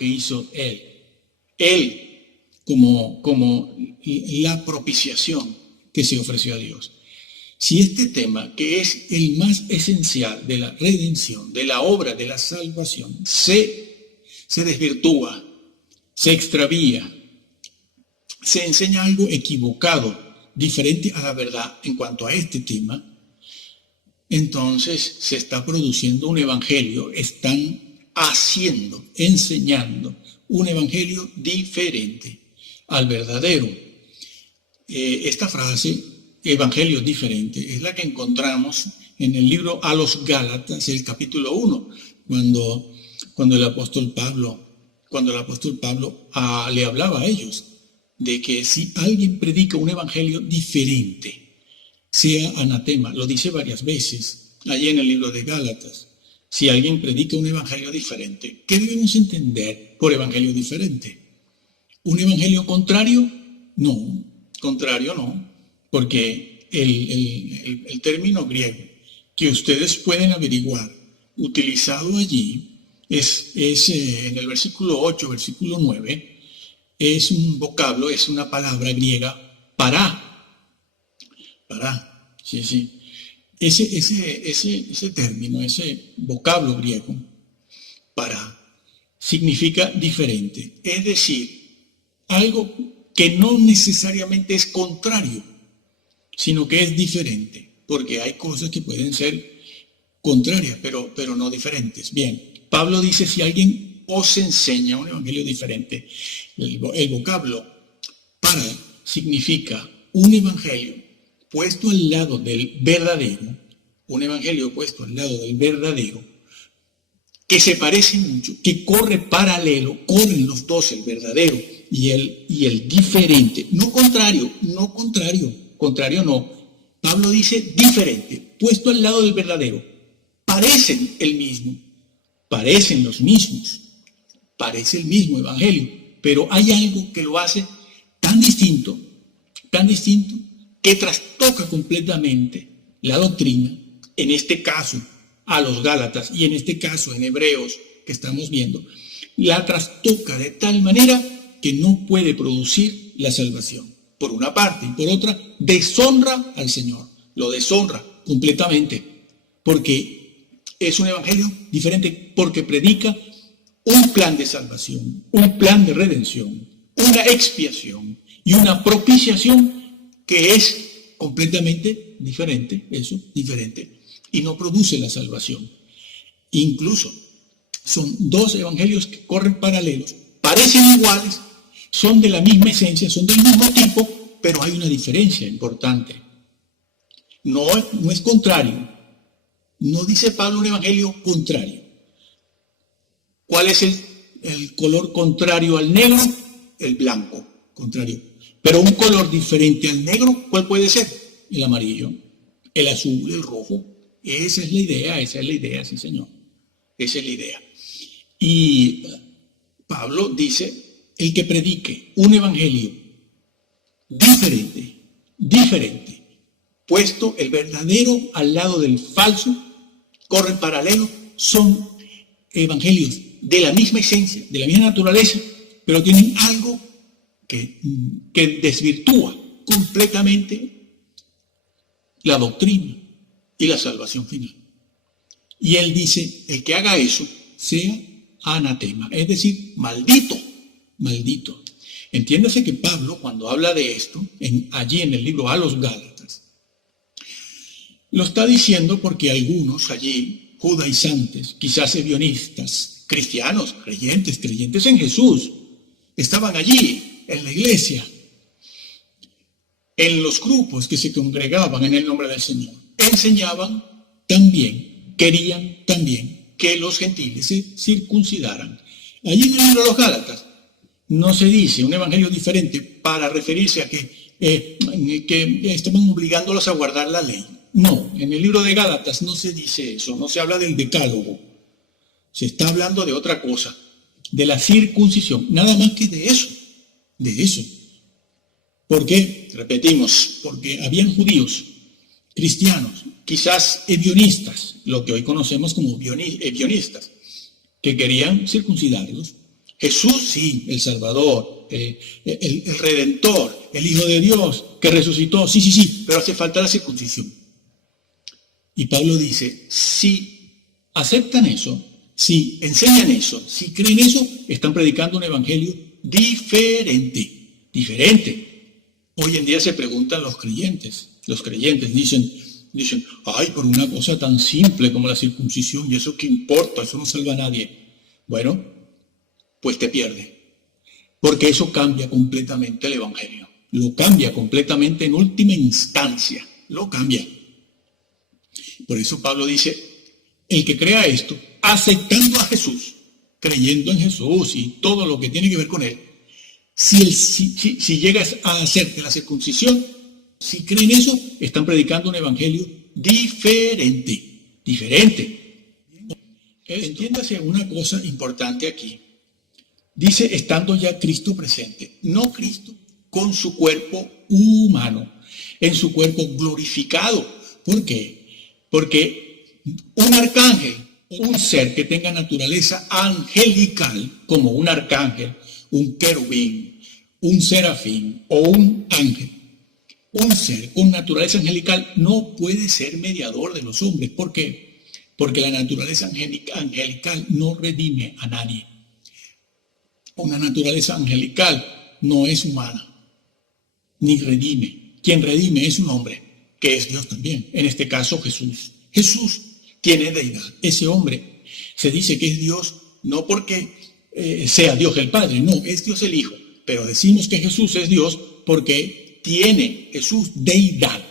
que hizo Él. Él como la propiciación que se ofreció a Dios. Si este tema, que es el más esencial de la redención, de la obra de la salvación, se desvirtúa, se extravía, se enseña algo equivocado, diferente a la verdad en cuanto a este tema, entonces se está produciendo un evangelio, están enseñando un evangelio diferente al verdadero. Esta frase, evangelio diferente, es la que encontramos en el libro a los Gálatas, el capítulo 1, cuando el apóstol Pablo le hablaba a ellos de que si alguien predica un evangelio diferente, sea anatema. Lo dice varias veces allí en el libro de Gálatas. Si alguien predica un evangelio diferente, ¿qué debemos entender por evangelio diferente? ¿Un evangelio contrario? No, contrario no, porque el término griego que ustedes pueden averiguar utilizado allí es en el versículo 8, versículo 9, es un vocablo, es una palabra griega, para, sí. Ese término, ese vocablo griego, para, significa diferente. Es decir, algo que no necesariamente es contrario, sino que es diferente. Porque hay cosas que pueden ser contrarias, pero no diferentes. Bien, Pablo dice, si alguien os enseña un evangelio diferente, el vocablo para significa un evangelio puesto al lado del verdadero, un evangelio puesto al lado del verdadero, que se parece mucho, que corre paralelo, corren los dos, el verdadero y el diferente, no contrario, Pablo dice diferente, puesto al lado del verdadero, parecen el mismo, parecen los mismos, parece el mismo evangelio, pero hay algo que lo hace tan distinto, que trastoca completamente la doctrina, en este caso a los Gálatas y en este caso en Hebreos que estamos viendo, la trastoca de tal manera que no puede producir la salvación. Por una parte, y por otra, deshonra al Señor, lo deshonra completamente, porque es un evangelio diferente, porque predica un plan de salvación, un plan de redención, una expiación y una propiciación que es completamente diferente, y no produce la salvación. Incluso son dos evangelios que corren paralelos, parecen iguales, son de la misma esencia, son del mismo tipo, pero hay una diferencia importante. No es contrario. No dice Pablo un evangelio contrario. ¿Cuál es el color contrario al negro? El blanco, contrario. Pero un color diferente al negro, ¿cuál puede ser? El amarillo, el azul, el rojo. Esa es la idea, sí señor. Esa es la idea. Y Pablo dice, el que predique un evangelio diferente, puesto el verdadero al lado del falso, corren paralelo, son evangelios de la misma esencia, de la misma naturaleza, pero tienen algo que desvirtúa completamente la doctrina y la salvación final. Y él dice, el que haga eso sea anatema, es decir, maldito. Entiéndase que Pablo, cuando habla de esto, allí en el libro a los Gálatas, lo está diciendo porque algunos allí, judaizantes, quizás ebionistas, cristianos, creyentes en Jesús, estaban allí en la iglesia, en los grupos que se congregaban en el nombre del Señor, enseñaban también, querían también que los gentiles se circuncidaran. Allí en el libro de los Gálatas no se dice un evangelio diferente para referirse a que estaban obligándolos a guardar la ley. No, en el libro de Gálatas no se dice eso, no se habla del decálogo. Se está hablando de otra cosa, de la circuncisión, nada más que de eso. ¿Por qué? Repetimos, porque habían judíos, cristianos, quizás ebionistas, lo que hoy conocemos como ebionistas, que querían circuncidarlos. Jesús, sí, el Salvador, el Redentor, el Hijo de Dios, que resucitó, sí, pero hace falta la circuncisión. Y Pablo dice, si aceptan eso, si enseñan eso, si creen eso, están predicando un evangelio diferente. Hoy en día se preguntan los creyentes dicen, ay, por una cosa tan simple como la circuncisión, ¿y eso qué importa? Eso no salva a nadie. Bueno, pues te pierde. Porque eso cambia completamente el evangelio. Lo cambia completamente en última instancia. Lo cambia. Por eso Pablo dice, el que crea esto, aceptando a Jesús, creyendo en Jesús y todo lo que tiene que ver con él, si llegas a hacerte la circuncisión, si creen eso, están predicando un evangelio diferente. Entiéndase una cosa importante aquí. Dice, estando ya Cristo presente, no Cristo con su cuerpo humano, en su cuerpo glorificado. ¿Por qué? Porque un arcángel, un ser que tenga naturaleza angelical, como un arcángel, un querubín, un serafín o un ángel, un ser con naturaleza angelical no puede ser mediador de los hombres. ¿Por qué? Porque la naturaleza angelical no redime a nadie. Una naturaleza angelical no es humana, ni redime. Quien redime es un hombre, que es Dios también. En este caso, Jesús. Jesús tiene deidad. Ese hombre se dice que es Dios no porque sea Dios el Padre, no, es Dios el Hijo. Pero decimos que Jesús es Dios porque tiene Jesús deidad.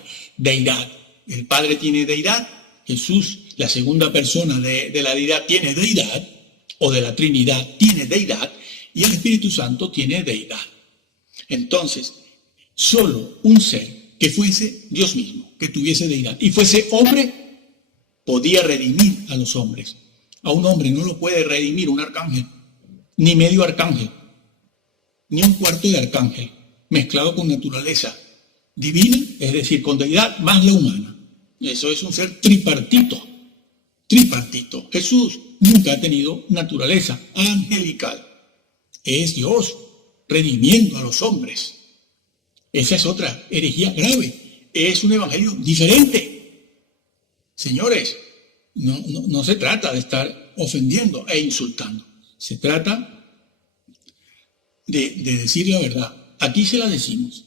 El Padre tiene deidad, Jesús, la segunda persona de la deidad, tiene deidad, o de la Trinidad tiene deidad, y el Espíritu Santo tiene deidad. Entonces, solo un ser que fuese Dios mismo, que tuviese deidad, y fuese hombre, podía redimir a los hombres. A un hombre no lo puede redimir un arcángel, ni medio arcángel, ni un cuarto de arcángel, mezclado con naturaleza divina, es decir, con deidad más la humana. Eso es un ser tripartito. Jesús nunca ha tenido naturaleza angelical. Es Dios redimiendo a los hombres. Esa es otra herejía grave. Es un evangelio diferente. Señores, no se trata de estar ofendiendo e insultando. Se trata de decir la verdad. Aquí se la decimos.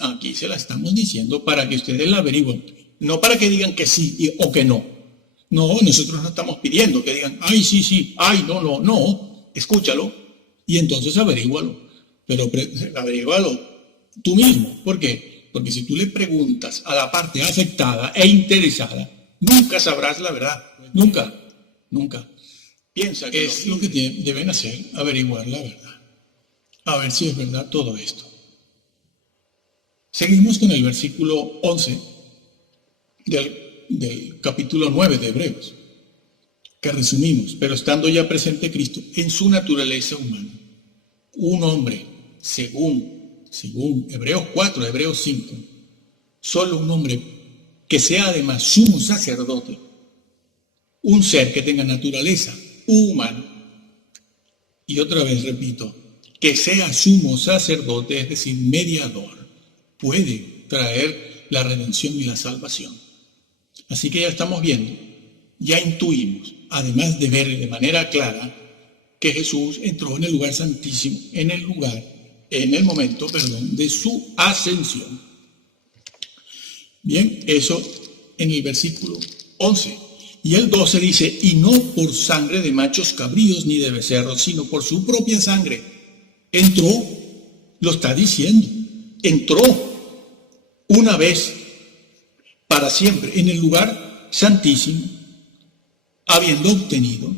Aquí se la estamos diciendo para que ustedes la averigüen. No para que digan que sí o que no. No, nosotros no estamos pidiendo que digan, ay, sí, ay, no. Escúchalo y entonces averígualo. Pero averígualo tú mismo. ¿Por qué? Porque si tú le preguntas a la parte afectada e interesada, nunca sabrás la verdad. Nunca. Piensa que es lo que deben hacer, averiguar la verdad. A ver si es verdad todo esto. Seguimos con el versículo 11 del capítulo 9 de Hebreos, que resumimos, pero estando ya presente Cristo en su naturaleza humana, un hombre, según Hebreos 4, Hebreos 5, solo un hombre que sea además sumo sacerdote, un ser que tenga naturaleza humana, y otra vez repito, que sea sumo sacerdote, es decir, mediador, puede traer la redención y la salvación. Así que ya estamos viendo, ya intuimos, además de ver de manera clara, que Jesús entró en el lugar santísimo, en el momento de su ascensión. Bien, eso en el versículo 11. Y el 12 dice, y no por sangre de machos cabríos ni de becerros, sino por su propia sangre. Entró, lo está diciendo, entró una vez para siempre en el lugar santísimo, habiendo obtenido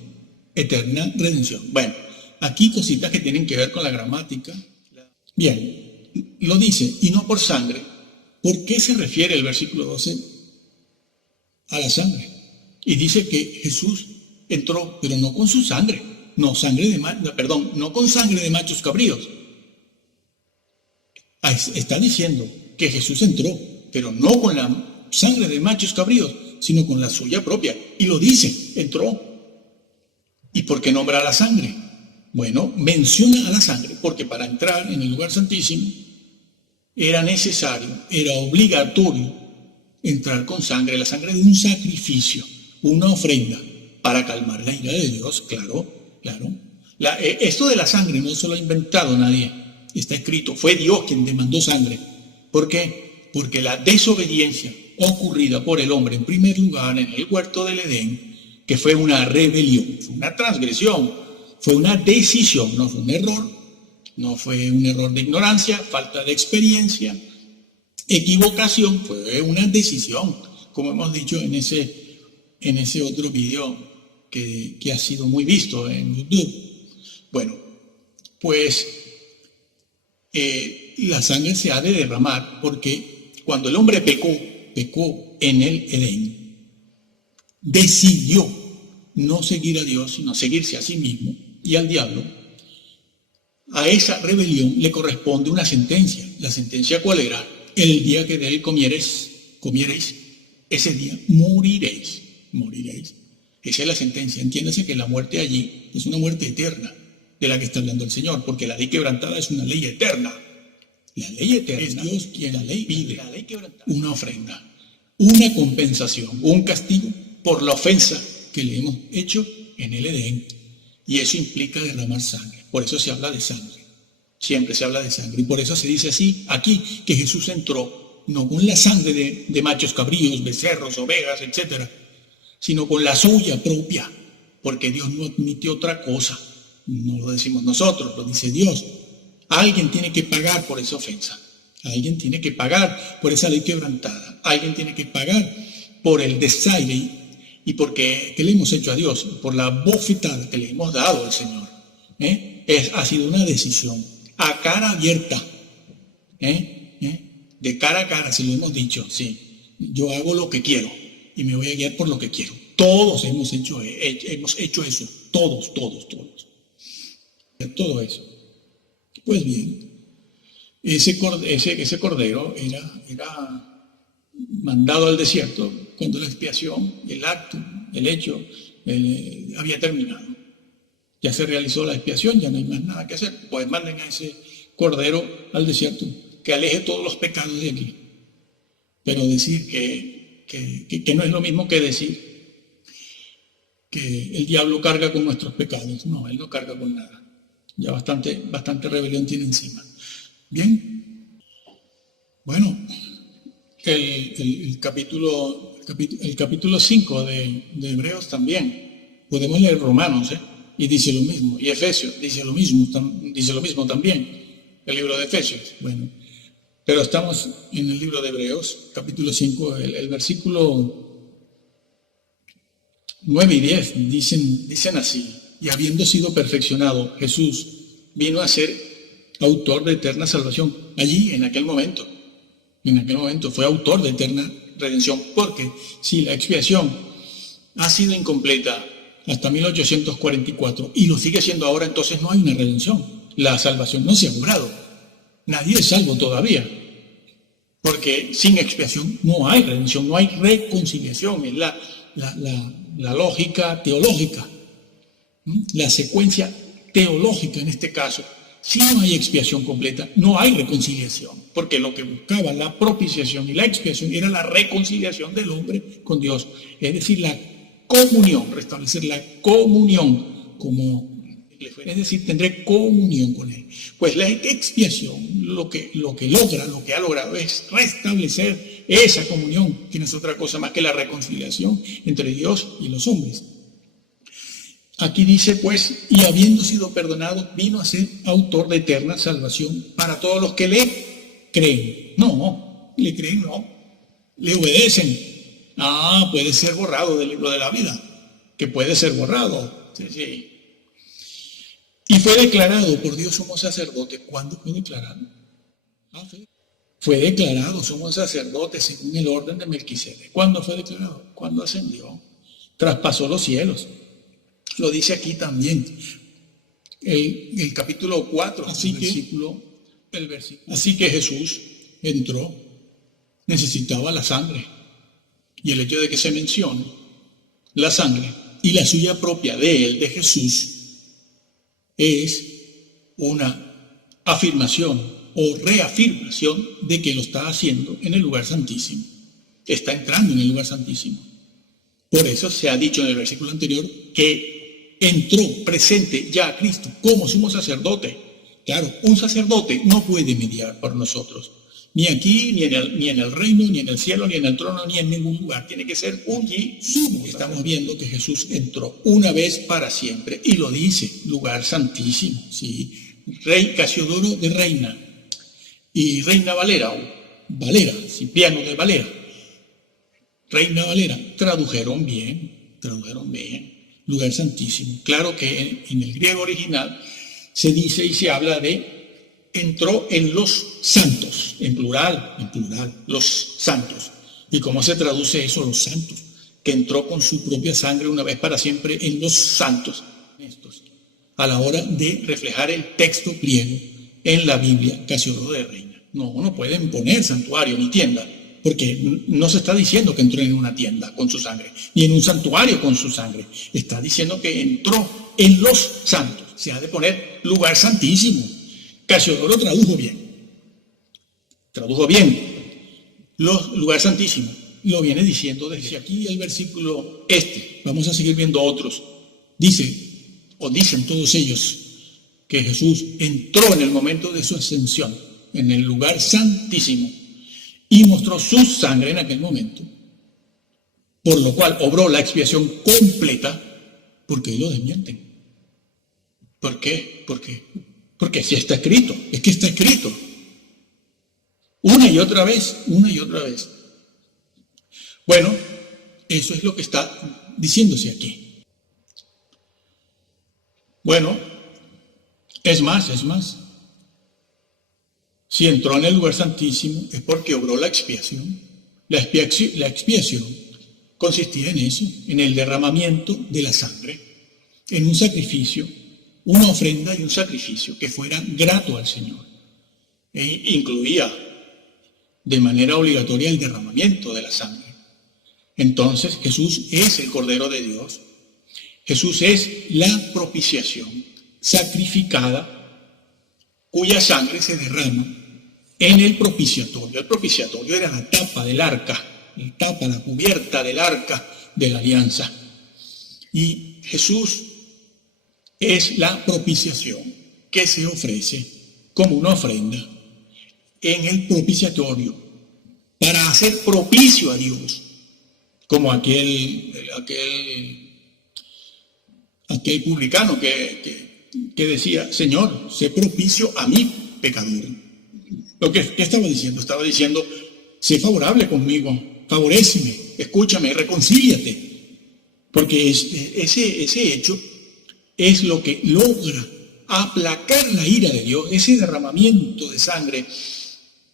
eterna redención. Bueno, aquí cositas que tienen que ver con la gramática. Bien, lo dice, y no por sangre. ¿Por qué se refiere el versículo 12 a la sangre? Y dice que Jesús entró, pero no con su sangre, no con sangre de machos cabríos. Está diciendo que Jesús entró, pero no con la sangre de machos cabríos, sino con la suya propia. Y lo dice, entró. ¿Y por qué nombra la sangre? Bueno, menciona a la sangre porque para entrar en el lugar santísimo era necesario, era obligatorio entrar con sangre, la sangre de un sacrificio, una ofrenda para calmar la ira de Dios, claro, claro. Esto de la sangre no se lo ha inventado nadie, está escrito, fue Dios quien demandó sangre. ¿Por qué? Porque la desobediencia ocurrida por el hombre en primer lugar en el huerto del Edén, que fue una rebelión, fue una transgresión, fue una decisión, no fue un error, no fue un error de ignorancia, falta de experiencia, equivocación, fue una decisión, como hemos dicho en ese otro video que ha sido muy visto en YouTube. Bueno, pues la sangre se ha de derramar porque cuando el hombre pecó en el Edén, decidió no seguir a Dios, sino seguirse a sí mismo y al diablo. A esa rebelión le corresponde una sentencia. ¿La sentencia cuál era? El día que de él comiereis, ese día moriréis. Esa es la sentencia. Entiéndase que la muerte allí es una muerte eterna de la que está hablando el Señor, porque la ley quebrantada es una ley eterna. La ley eterna es Dios quien pide una ofrenda, una compensación, un castigo por la ofensa que le hemos hecho en el Edén. Y eso implica derramar sangre. Por eso se habla de sangre. Siempre se habla de sangre. Y por eso se dice así aquí, que Jesús entró no con la sangre de machos cabríos, becerros, ovejas, etc., sino con la suya propia. Porque Dios no admite otra cosa. No lo decimos nosotros, lo dice Dios. Alguien tiene que pagar por esa ofensa. Alguien tiene que pagar por esa ley quebrantada. Alguien tiene que pagar por el desaire y porque ¿qué le hemos hecho a Dios? Por la bofetada que le hemos dado al Señor. Ha sido una decisión a cara abierta. De cara a cara, se lo hemos dicho. Sí, yo hago lo que quiero y me voy a guiar por lo que quiero. Todos hemos hecho eso. Todos. Todo eso. Pues bien, ese cordero era mandado al desierto cuando la expiación, el hecho, había terminado. Ya se realizó la expiación, ya no hay más nada que hacer. Pues manden a ese cordero al desierto, que aleje todos los pecados de aquí. Pero decir que no es lo mismo que decir que el diablo carga con nuestros pecados. No, él no carga con nada. Ya bastante rebelión tiene encima. Bien. Bueno, el capítulo 5 de Hebreos también. Podemos leer Romanos, y dice lo mismo. Y Efesios dice lo mismo también. El libro de Efesios. Bueno, pero estamos en el libro de Hebreos, capítulo 5, el versículo 9 y 10 dicen así: y habiendo sido perfeccionado, Jesús vino a ser autor de eterna salvación. Allí, en aquel momento fue autor de eterna redención, porque si la expiación ha sido incompleta hasta 1844 y lo sigue siendo ahora, entonces no hay una redención. La salvación no se ha logrado. Nadie es salvo todavía, porque sin expiación no hay redención, no hay reconciliación. Es la lógica teológica, la secuencia teológica en este caso. Si no hay expiación completa, no hay reconciliación, porque lo que buscaba la propiciación y la expiación era la reconciliación del hombre con Dios, es decir, la comunión, restablecer la comunión, es decir, tendré comunión con Él. Pues la expiación lo que ha logrado es restablecer esa comunión, que no es otra cosa más que la reconciliación entre Dios y los hombres. Aquí dice, pues, y habiendo sido perdonado, vino a ser autor de eterna salvación para todos los que le creen. No, le creen, no, le obedecen. Puede ser borrado del libro de la vida, que puede ser borrado. Sí. Y fue declarado por Dios sumo sacerdote. ¿Cuándo fue declarado? Fue declarado sumo sacerdote según el orden de Melquisedec. ¿Cuándo fue declarado? Cuando ascendió. Traspasó los cielos. Lo dice aquí también, el capítulo 4, así que Jesús entró, necesitaba la sangre. Y el hecho de que se mencione la sangre y la suya propia de él, de Jesús, es una afirmación o reafirmación de que lo está haciendo en el lugar santísimo. Está entrando en el lugar santísimo. Por eso se ha dicho en el versículo anterior que entró presente ya a Cristo como sumo sacerdote. Claro, un sacerdote no puede mediar por nosotros, ni aquí, ni en el reino, ni en el cielo, ni en el trono, ni en ningún lugar. Tiene que ser un sumo. Estamos viendo que Jesús entró una vez para siempre, y lo dice, lugar santísimo, ¿sí? Rey Casiodoro de Reina, y Reina Valera, Cipriano de Valera, Reina Valera, tradujeron bien, lugar santísimo. Claro que en el griego original se dice y se habla de entró en los santos, en plural, los santos. ¿Y cómo se traduce eso, los santos? Que entró con su propia sangre una vez para siempre en los santos, a la hora de reflejar el texto griego en la Biblia Casiodoro de Reina. No pueden poner santuario ni tienda, porque no se está diciendo que entró en una tienda con su sangre, ni en un santuario con su sangre. Está diciendo que entró en los santos. Se ha de poner lugar santísimo. Casiodoro tradujo bien. Lugar santísimo. Lo viene diciendo desde aquí el versículo Vamos a seguir viendo otros. Dicen todos ellos que Jesús entró en el momento de su ascensión, en el lugar santísimo, y mostró su sangre en aquel momento, por lo cual obró la expiación completa. ¿Por qué lo desmienten? ¿Por qué? Porque sí está escrito, es que está escrito. Una y otra vez. Bueno, eso es lo que está diciéndose aquí. Bueno, es más. Si entró en el lugar santísimo es porque obró la expiación. La expiación consistía en eso, en el derramamiento de la sangre, en un sacrificio, una ofrenda y un sacrificio que fuera grato al Señor. E incluía de manera obligatoria el derramamiento de la sangre. Entonces Jesús es el Cordero de Dios. Jesús es la propiciación sacrificada, cuya sangre se derrama en el propiciatorio. El propiciatorio era la tapa del arca, la cubierta del arca de la alianza. Y Jesús es la propiciación que se ofrece como una ofrenda en el propiciatorio para hacer propicio a Dios, como aquel publicano que decía: Señor, sé propicio a mí, pecador. ¿Qué estaba diciendo? Estaba diciendo: sé favorable conmigo, favoréceme, escúchame, reconcíliate. Porque ese hecho es lo que logra aplacar la ira de Dios, ese derramamiento de sangre,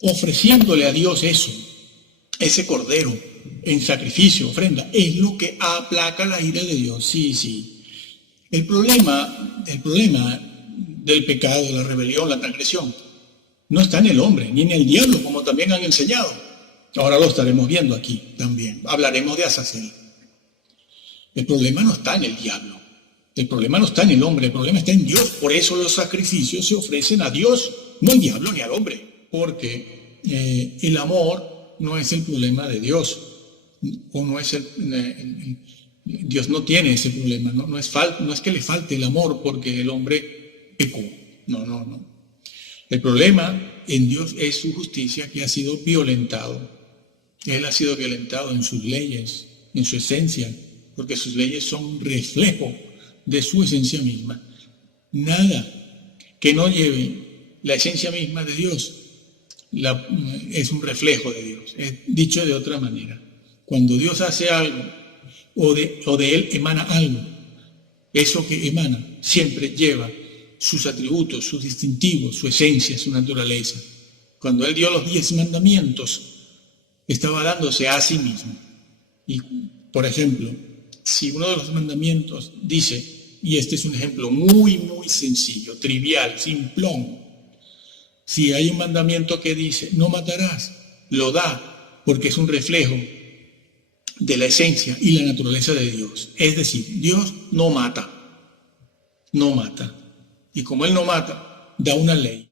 ofreciéndole a Dios ese cordero en sacrificio, ofrenda, es lo que aplaca la ira de Dios. Sí. El problema del pecado, la rebelión, la transgresión, no está en el hombre, ni en el diablo, como también han enseñado. Ahora lo estaremos viendo aquí también. Hablaremos de Azazel. El problema no está en el diablo. El problema no está en el hombre, el problema está en Dios. Por eso los sacrificios se ofrecen a Dios, no al diablo ni al hombre. Porque el amor no es el problema de Dios. O no es Dios no tiene ese problema. No es que le falte el amor porque el hombre pecó. No. El problema en Dios es su justicia, que ha sido violentado. Él ha sido violentado en sus leyes, en su esencia, porque sus leyes son reflejo de su esencia misma. Nada que no lleve la esencia misma de Dios es un reflejo de Dios. Dicho de otra manera, cuando Dios hace algo o de Él emana algo, eso que emana siempre lleva sus atributos, sus distintivos, su esencia, su naturaleza. Cuando Él dio los 10 mandamientos, estaba dándose a sí mismo. Y, por ejemplo, si uno de los mandamientos dice, y este es un ejemplo muy, muy sencillo, trivial, simplón, si hay un mandamiento que dice, no matarás, lo da porque es un reflejo de la esencia y la naturaleza de Dios. Es decir, Dios no mata. Y como Él no mata, da una ley.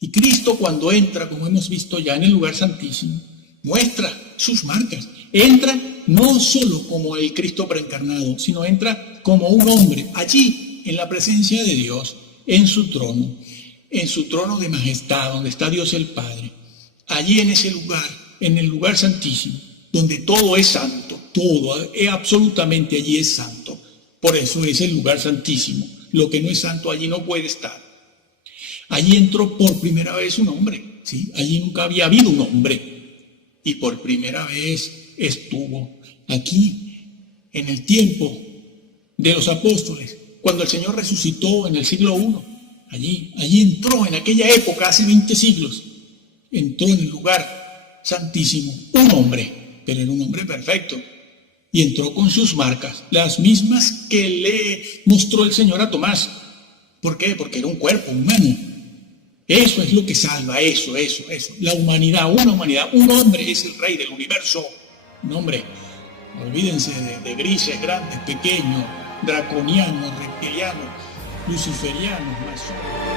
Y Cristo, cuando entra, como hemos visto ya en el lugar santísimo, muestra sus marcas. Entra no solo como el Cristo preencarnado, sino entra como un hombre allí, en la presencia de Dios, en su trono de majestad, donde está Dios el Padre. Allí en ese lugar, en el lugar santísimo, donde todo es santo, todo, absolutamente allí es santo. Por eso es el lugar santísimo. Lo que no es santo allí no puede estar. Allí entró por primera vez un hombre, ¿sí? Allí nunca había habido un hombre. Y por primera vez estuvo aquí, en el tiempo de los apóstoles, cuando el Señor resucitó en el siglo I. Allí entró, en aquella época, hace 20 siglos, entró en el lugar santísimo un hombre, pero era un hombre perfecto. Y entró con sus marcas, las mismas que le mostró el Señor a Tomás. ¿Por qué? Porque era un cuerpo humano. Eso es lo que salva, eso. La humanidad, una humanidad, un hombre es el rey del universo. Un hombre, olvídense de grises, grandes, pequeños, draconianos, reptilianos, luciferianos, masones.